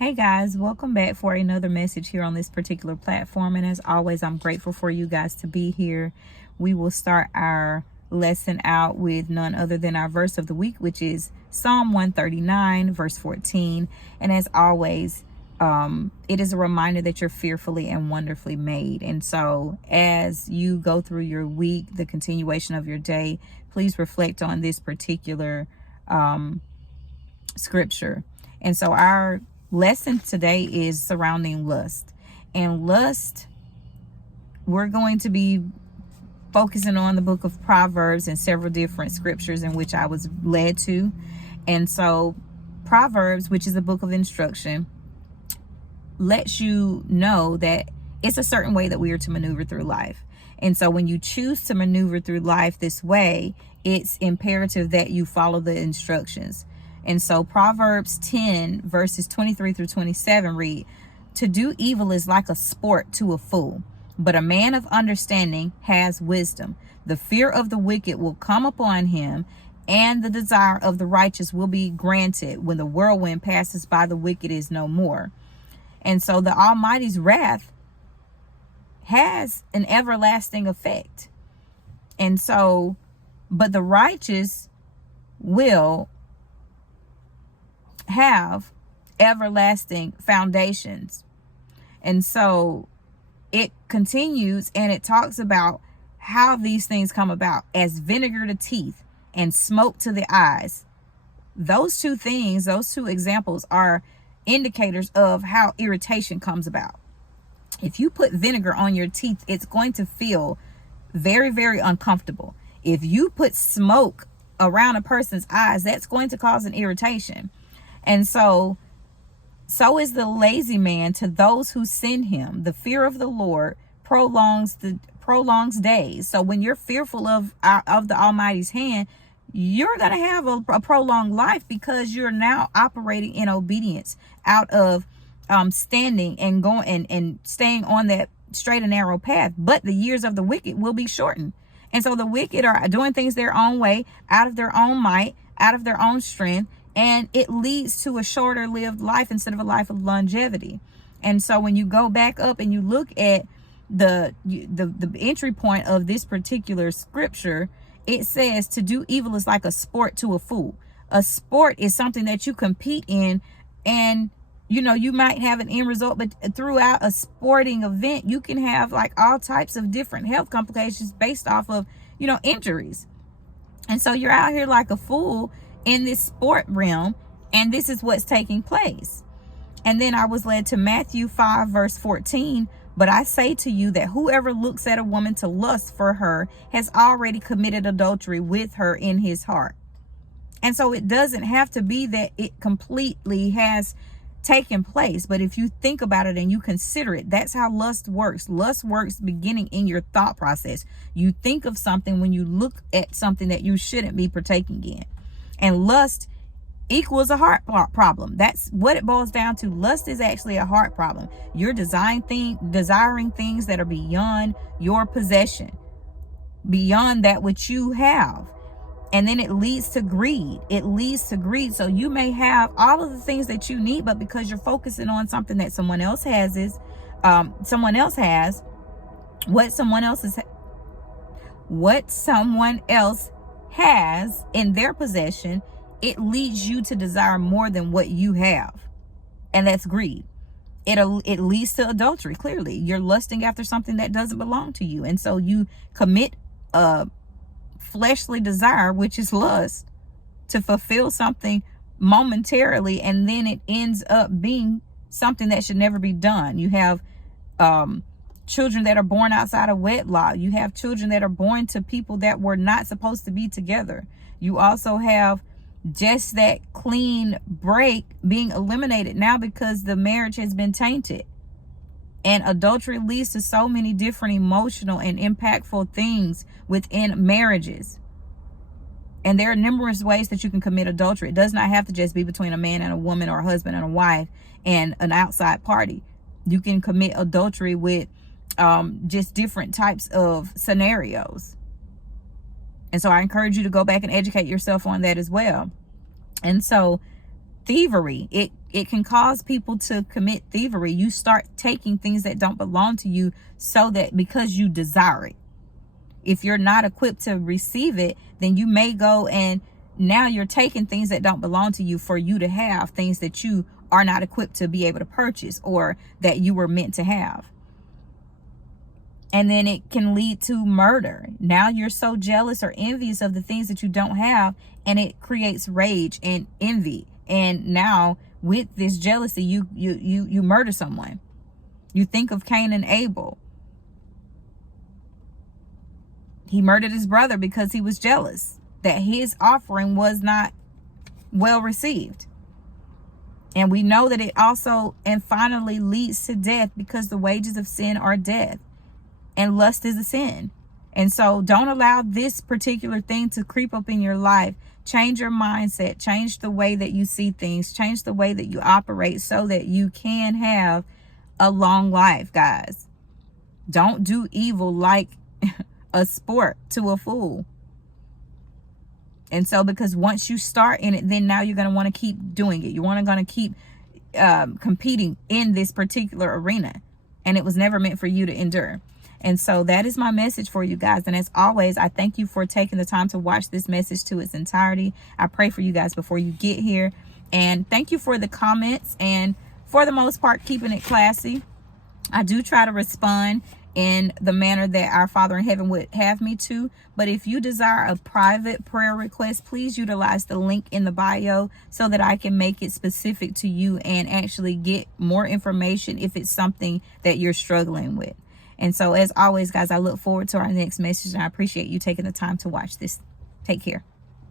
Hey guys, welcome back for another message here on this particular platform. And as always, I'm grateful for you guys to be here. We will start our lesson out with none other than our verse of the week, which is Psalm 139, verse 14. And as always, it is a reminder that you're fearfully and wonderfully made. And so as you go through your week, the continuation of your day, please reflect on this particular scripture. And so our lesson today is surrounding lust. And lust, we're going to be focusing on the book of Proverbs and several different scriptures in which I was led to. And so Proverbs, which is a book of instruction, lets you know that it's a certain way that we are to maneuver through life. And so when you choose to maneuver through life this way, it's imperative that you follow the instructions. And so Proverbs 10 verses 23 through 27 read, "To do evil is like a sport to a fool, but a man of understanding has wisdom. The fear of the wicked will come upon him, and the desire of the righteous will be granted. When the whirlwind passes by, the wicked is no more." And so the Almighty's wrath has an everlasting effect. And so, but the righteous will have everlasting foundations. And so it continues and it talks about how these things come about as vinegar to teeth and smoke to the eyes. Those two things, those two examples are indicators of how irritation comes about. If you put vinegar on your teeth, it's going to feel very, very uncomfortable. If you put smoke around a person's eyes, that's going to cause an irritation. And so is the lazy man to those who send him. The fear of the Lord prolongs days. So when you're fearful of the Almighty's hand, you're going to have a prolonged life because you're now operating in obedience out of standing and going and staying on that straight and narrow path. But the years of the wicked will be shortened. And so the wicked are doing things their own way, out of their own might, out of their own strength. And it leads to a shorter lived life instead of a life of longevity. And so when you go back up and you look at the entry point of this particular scripture, it says to do evil is like a sport to a fool. A sport is something that you compete in, and you might have an end result, but throughout a sporting event, you can have like all types of different health complications based off of, injuries. And so you're out here like a fool in this sport realm, and this is what's taking place. And then I was led to Matthew 5 verse 14. "But I say to you that whoever looks at a woman to lust for her has already committed adultery with her in his heart." And so it doesn't have to be that it completely has taken place, but if you think about it and you consider it, that's how lust works. Lust works beginning in your thought process. You think of something when you look at something that you shouldn't be partaking in. And lust equals a heart problem. That's what it boils down to. Lust is actually a heart problem. You're desiring things that are beyond your possession, beyond that which you have. And then it leads to greed. So you may have all of the things that you need, but because you're focusing on something that someone else has, what someone else has in their possession, it leads you to desire more than what you have. And that's greed. It leads to adultery. Clearly, you're lusting after something that doesn't belong to you. And so you commit a fleshly desire, which is lust, to fulfill something momentarily, and then it ends up being something that should never be done. You have children that are born outside of wedlock. You have children that are born to people that were not supposed to be together. You also have just that clean break being eliminated now because the marriage has been tainted. And adultery leads to so many different emotional and impactful things within marriages. And there are numerous ways that you can commit adultery. It does not have to just be between a man and a woman, or a husband and a wife and an outside party. You can commit adultery with just different types of scenarios. And so I encourage you to go back and educate yourself on that as well. And so thievery. It can cause people to commit thievery. You start taking things that don't belong to you so that because you desire it. If you're not equipped to receive it, then you may go and now you're taking things that don't belong to you for you to have, things that you are not equipped to be able to purchase or that you were meant to have. And then it can lead to murder. Now you're so jealous or envious of the things that you don't have, and it creates rage and envy. And now with this jealousy, you murder someone. You think of Cain and Abel. He murdered his brother because he was jealous that his offering was not well received. And we know that it also and finally leads to death, because the wages of sin are death, and lust is a sin. And so don't allow this particular thing to creep up in your life. Change your mindset, change the way that you see things, change the way that you operate so that you can have a long life, guys. Don't do evil like a sport to a fool. And so because once you start in it, then now you're going to want to keep doing it. You're going to keep competing in this particular arena. And it was never meant for you to endure. And so that is my message for you guys. And as always, I thank you for taking the time to watch this message to its entirety. I pray for you guys before you get here. And thank you for the comments. And for the most part, keeping it classy. I do try to respond in the manner that our Father in heaven would have me to. But if you desire a private prayer request, please utilize the link in the bio so that I can make it specific to you and actually get more information if it's something that you're struggling with. And so as always, guys, I look forward to our next message, and I appreciate you taking the time to watch this. Take care.